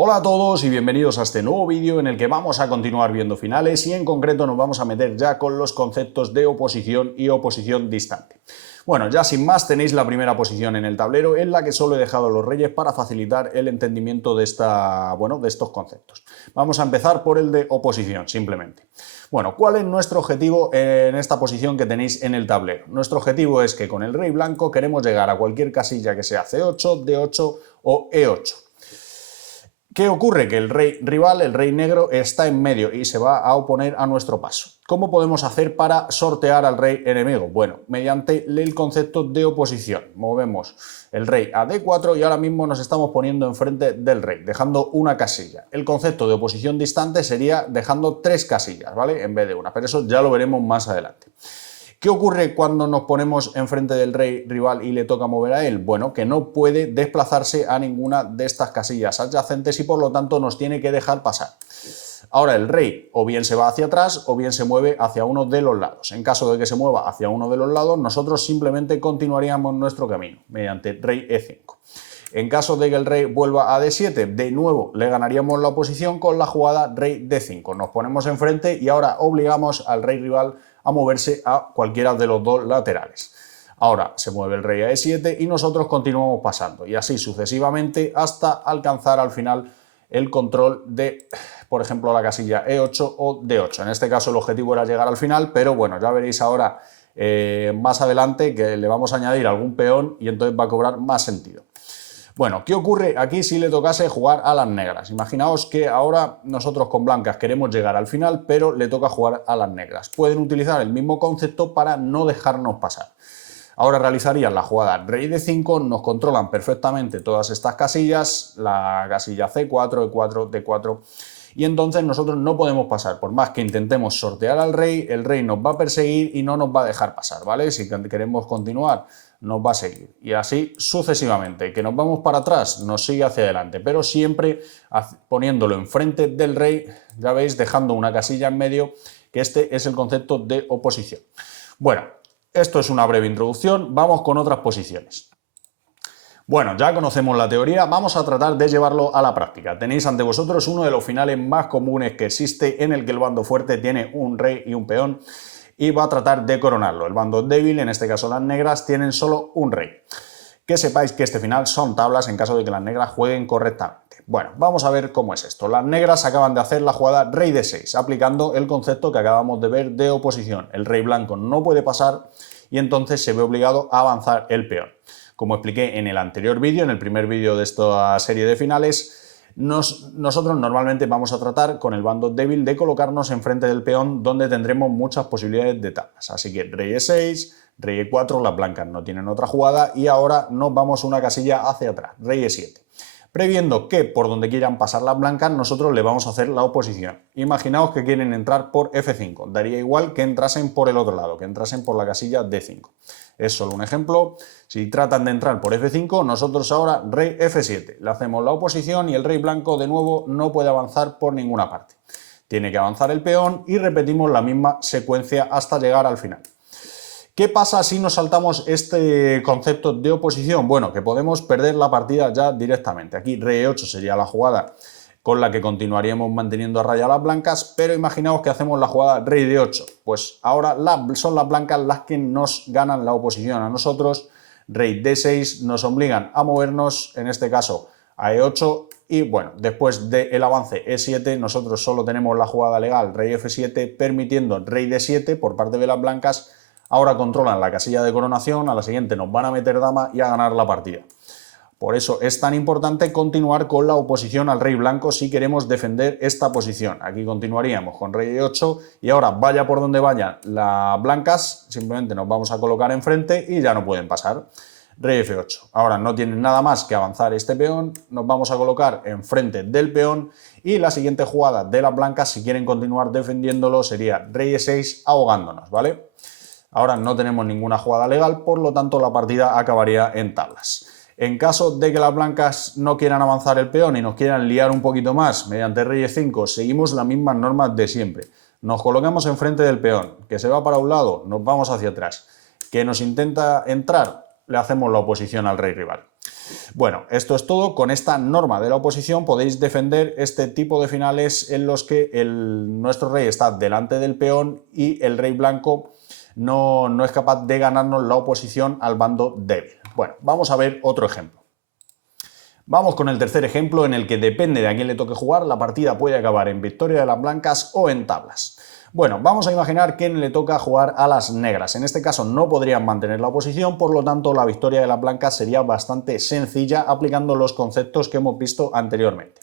Hola a todos y bienvenidos a este nuevo vídeo en el que vamos a continuar viendo finales y en concreto nos vamos a meter ya con los conceptos de oposición y oposición distante. Bueno, ya sin más tenéis la primera posición en el tablero en la que solo he dejado los reyes para facilitar el entendimiento de estos conceptos. Vamos a empezar por el de oposición, simplemente. Bueno, ¿cuál es nuestro objetivo en esta posición que tenéis en el tablero? Nuestro objetivo es que con el rey blanco queremos llegar a cualquier casilla que sea C8, D8 o E8. ¿Qué ocurre? Que el rey rival, el rey negro, está en medio y se va a oponer a nuestro paso. ¿Cómo podemos hacer para sortear al rey enemigo? Bueno, mediante el concepto de oposición. Movemos el rey a D4 y ahora mismo nos estamos poniendo enfrente del rey, dejando una casilla. El concepto de oposición distante sería dejando 3 casillas, ¿vale? En vez de una, pero eso ya lo veremos más adelante. ¿Qué ocurre cuando nos ponemos enfrente del rey rival y le toca mover a él? Bueno, que no puede desplazarse a ninguna de estas casillas adyacentes y por lo tanto nos tiene que dejar pasar. Ahora el rey o bien se va hacia atrás o bien se mueve hacia uno de los lados. En caso de que se mueva hacia uno de los lados, nosotros simplemente continuaríamos nuestro camino mediante rey E5. En caso de que el rey vuelva a D7, de nuevo le ganaríamos la oposición con la jugada rey D5. Nos ponemos enfrente y ahora obligamos al rey rival a moverse a cualquiera de los dos laterales. Ahora se mueve el rey a E7 y nosotros continuamos pasando y así sucesivamente hasta alcanzar al final el control de, por ejemplo, la casilla E8 o D8. En este caso el objetivo era llegar al final, pero bueno, ya veréis ahora más adelante que le vamos a añadir algún peón y entonces va a cobrar más sentido. Bueno, ¿qué ocurre aquí si le tocase jugar a las negras? Imaginaos que ahora nosotros con blancas queremos llegar al final, pero le toca jugar a las negras. Pueden utilizar el mismo concepto para no dejarnos pasar. Ahora realizarían la jugada rey D5, nos controlan perfectamente todas estas casillas, la casilla C4, E4, D4, y entonces nosotros no podemos pasar. Por más que intentemos sortear al rey, el rey nos va a perseguir y no nos va a dejar pasar, ¿vale? Si queremos continuar, nos va a seguir. Y así sucesivamente. Que nos vamos para atrás, nos sigue hacia adelante, pero siempre poniéndolo enfrente del rey, ya veis, dejando una casilla en medio, que este es el concepto de oposición. Bueno, esto es una breve introducción, vamos con otras posiciones. Bueno, ya conocemos la teoría, vamos a tratar de llevarlo a la práctica. Tenéis ante vosotros uno de los finales más comunes que existe en el que el bando fuerte tiene un rey y un peón y va a tratar de coronarlo. El bando débil, en este caso las negras, tienen solo un rey. Que sepáis que este final son tablas en caso de que las negras jueguen correctamente. Bueno, vamos a ver cómo es esto. Las negras acaban de hacer la jugada rey D6, aplicando el concepto que acabamos de ver de oposición. El rey blanco no puede pasar y entonces se ve obligado a avanzar el peón. Como expliqué en el anterior vídeo, en el primer vídeo de esta serie de finales, nosotros normalmente vamos a tratar con el bando débil de colocarnos enfrente del peón donde tendremos muchas posibilidades de tablas. Así que rey E6, rey E4, las blancas no tienen otra jugada y ahora nos vamos una casilla hacia atrás, rey E7. Previendo que por donde quieran pasar las blancas, nosotros le vamos a hacer la oposición. Imaginaos que quieren entrar por F5, daría igual que entrasen por el otro lado, que entrasen por la casilla D5. Es solo un ejemplo. Si tratan de entrar por F5, nosotros ahora rey F7. Le hacemos la oposición y el rey blanco de nuevo no puede avanzar por ninguna parte. Tiene que avanzar el peón y repetimos la misma secuencia hasta llegar al final. ¿Qué pasa si nos saltamos este concepto de oposición? Bueno, que podemos perder la partida ya directamente. Aquí rey E8 sería la jugada con la que continuaríamos manteniendo a raya las blancas, pero imaginaos que hacemos la jugada rey D8. Pues ahora son las blancas las que nos ganan la oposición a nosotros. Rey D6 nos obligan a movernos, en este caso a E8, y bueno, después del avance E7 nosotros solo tenemos la jugada legal rey F7 permitiendo rey D7 por parte de las blancas. Ahora controlan la casilla de coronación, a la siguiente nos van a meter dama y a ganar la partida. Por eso es tan importante continuar con la oposición al rey blanco si queremos defender esta posición. Aquí continuaríamos con rey E8 y ahora vaya por donde vayan las blancas, simplemente nos vamos a colocar enfrente y ya no pueden pasar. Rey F8. Ahora no tienen nada más que avanzar este peón, nos vamos a colocar enfrente del peón y la siguiente jugada de las blancas, si quieren continuar defendiéndolo, sería rey E6 ahogándonos, ¿vale? Ahora no tenemos ninguna jugada legal, por lo tanto la partida acabaría en tablas. En caso de que las blancas no quieran avanzar el peón y nos quieran liar un poquito más mediante rey E5, seguimos las mismas normas de siempre. Nos colocamos enfrente del peón, que se va para un lado, nos vamos hacia atrás. Que nos intenta entrar, le hacemos la oposición al rey rival. Bueno, esto es todo. Con esta norma de la oposición podéis defender este tipo de finales en los que nuestro rey está delante del peón y el rey blanco no es capaz de ganarnos la oposición al bando débil. Bueno, vamos a ver otro ejemplo. Vamos con el tercer ejemplo en el que depende de a quién le toque jugar, la partida puede acabar en victoria de las blancas o en tablas. Bueno, vamos a imaginar que le toca jugar a las negras. En este caso no podrían mantener la oposición, por lo tanto la victoria de las blancas sería bastante sencilla aplicando los conceptos que hemos visto anteriormente.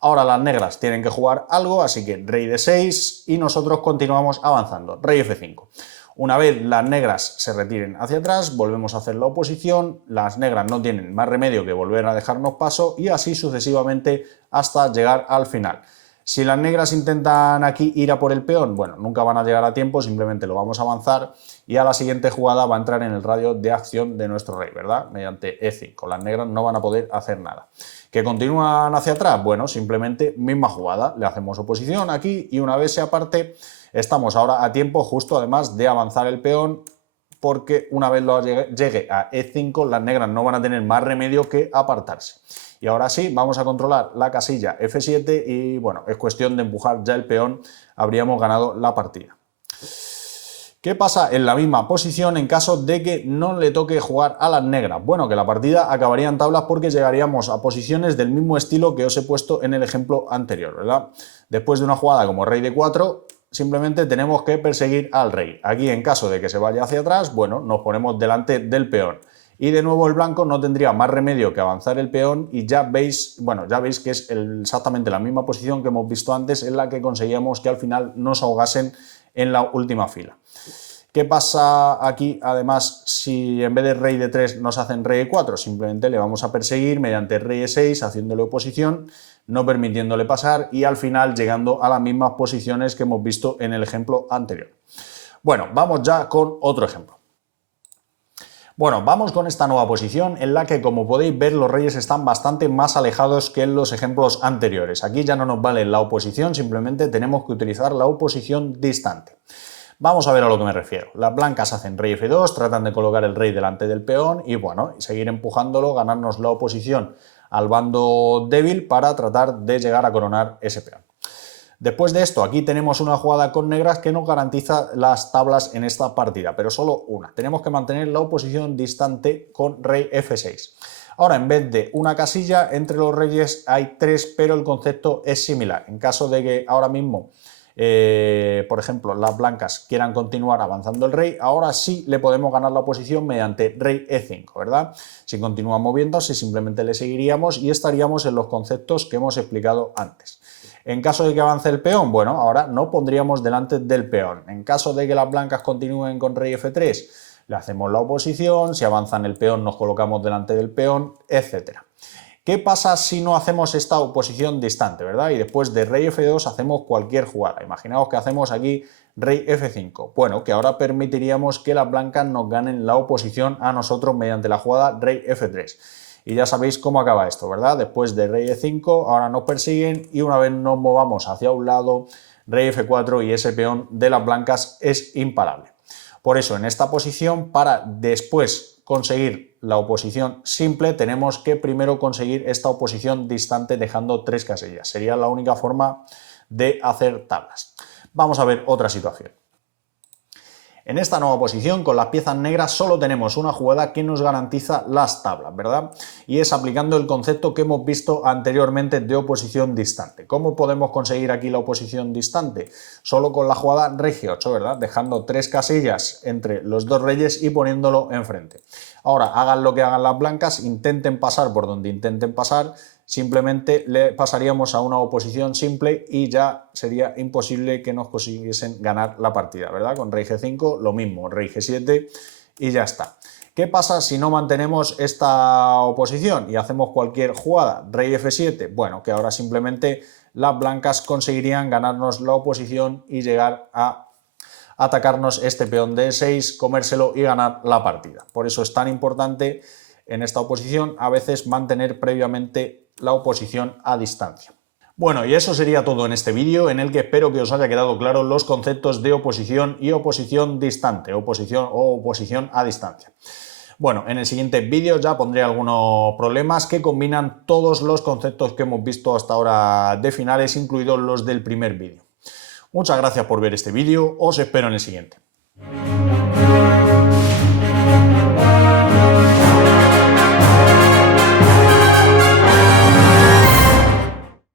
Ahora las negras tienen que jugar algo, así que rey de 6 y nosotros continuamos avanzando. Rey F5. Una vez las negras se retiren hacia atrás, volvemos a hacer la oposición, las negras no tienen más remedio que volver a dejarnos paso y así sucesivamente hasta llegar al final. Si las negras intentan aquí ir a por el peón, bueno, nunca van a llegar a tiempo, simplemente lo vamos a avanzar y a la siguiente jugada va a entrar en el radio de acción de nuestro rey, ¿verdad? Mediante E5. Las negras no van a poder hacer nada. ¿Que continúan hacia atrás? Bueno, simplemente misma jugada, le hacemos oposición aquí y una vez se aparte, estamos ahora a tiempo justo además de avanzar el peón, porque una vez llegue a E5, las negras no van a tener más remedio que apartarse. Y ahora sí, vamos a controlar la casilla F7 y bueno, es cuestión de empujar ya el peón, habríamos ganado la partida. ¿Qué pasa en la misma posición en caso de que no le toque jugar a las negras? Bueno, que la partida acabaría en tablas porque llegaríamos a posiciones del mismo estilo que os he puesto en el ejemplo anterior, ¿verdad? Después de una jugada como rey de 4, simplemente tenemos que perseguir al rey. Aquí, en caso de que se vaya hacia atrás, bueno, nos ponemos delante del peón. Y de nuevo el blanco no tendría más remedio que avanzar el peón y ya veis, bueno, ya veis que es exactamente la misma posición que hemos visto antes en la que conseguíamos que al final nos ahogasen en la última fila. ¿Qué pasa aquí? Además, si en vez de rey de 3 nos hacen rey de 4, simplemente le vamos a perseguir mediante rey de 6, haciéndole oposición, no permitiéndole pasar y al final llegando a las mismas posiciones que hemos visto en el ejemplo anterior. Bueno, vamos ya con otro ejemplo. Bueno, vamos con esta nueva posición en la que, como podéis ver, los reyes están bastante más alejados que en los ejemplos anteriores. Aquí ya no nos vale la oposición, simplemente tenemos que utilizar la oposición distante. Vamos a ver a lo que me refiero. Las blancas hacen rey F2, tratan de colocar el rey delante del peón y bueno, seguir empujándolo, ganarnos la oposición al bando débil para tratar de llegar a coronar ese peón. Después de esto, aquí tenemos una jugada con negras que nos garantiza las tablas en esta partida, pero solo una. Tenemos que mantener la oposición distante con rey F6. Ahora, en vez de una casilla, entre los reyes hay 3, pero el concepto es similar. En caso de que ahora mismo, por ejemplo, las blancas quieran continuar avanzando el rey, ahora sí le podemos ganar la oposición mediante rey E5, ¿verdad? Si continúa moviéndose, simplemente le seguiríamos y estaríamos en los conceptos que hemos explicado antes. En caso de que avance el peón, bueno, ahora no pondríamos delante del peón. En caso de que las blancas continúen con rey F3, le hacemos la oposición, si avanzan el peón nos colocamos delante del peón, etc. ¿Qué pasa si no hacemos esta oposición distante, verdad? Y después de rey F2 hacemos cualquier jugada. Imaginaos que hacemos aquí rey F5. Bueno, que ahora permitiríamos que las blancas nos ganen la oposición a nosotros mediante la jugada rey F3. Y ya sabéis cómo acaba esto, ¿verdad? Después de rey E5, ahora nos persiguen y una vez nos movamos hacia un lado, rey F4 y ese peón de las blancas es imparable. Por eso, en esta posición, para después conseguir la oposición simple, tenemos que primero conseguir esta oposición distante dejando 3 casillas. Sería la única forma de hacer tablas. Vamos a ver otra situación. En esta nueva posición, con las piezas negras, solo tenemos una jugada que nos garantiza las tablas, ¿verdad? Y es aplicando el concepto que hemos visto anteriormente de oposición distante. ¿Cómo podemos conseguir aquí la oposición distante? Solo con la jugada rey G8, ¿verdad? Dejando 3 casillas entre los dos reyes y poniéndolo enfrente. Ahora, hagan lo que hagan las blancas, intenten pasar por donde intenten pasar, simplemente le pasaríamos a una oposición simple y ya sería imposible que nos consiguiesen ganar la partida, ¿verdad? Con rey G5 lo mismo, rey G7 y ya está. ¿Qué pasa si no mantenemos esta oposición y hacemos cualquier jugada? Rey F7, bueno, que ahora simplemente las blancas conseguirían ganarnos la oposición y llegar a atacarnos este peón de E6, comérselo y ganar la partida. Por eso es tan importante en esta oposición a veces mantener previamente la oposición a distancia. Bueno, y eso sería todo en este vídeo, en el que espero que os haya quedado claro los conceptos de oposición y oposición distante, oposición o oposición a distancia. Bueno, en el siguiente vídeo ya pondré algunos problemas que combinan todos los conceptos que hemos visto hasta ahora de finales, incluidos los del primer vídeo. Muchas gracias por ver este vídeo, os espero en el siguiente.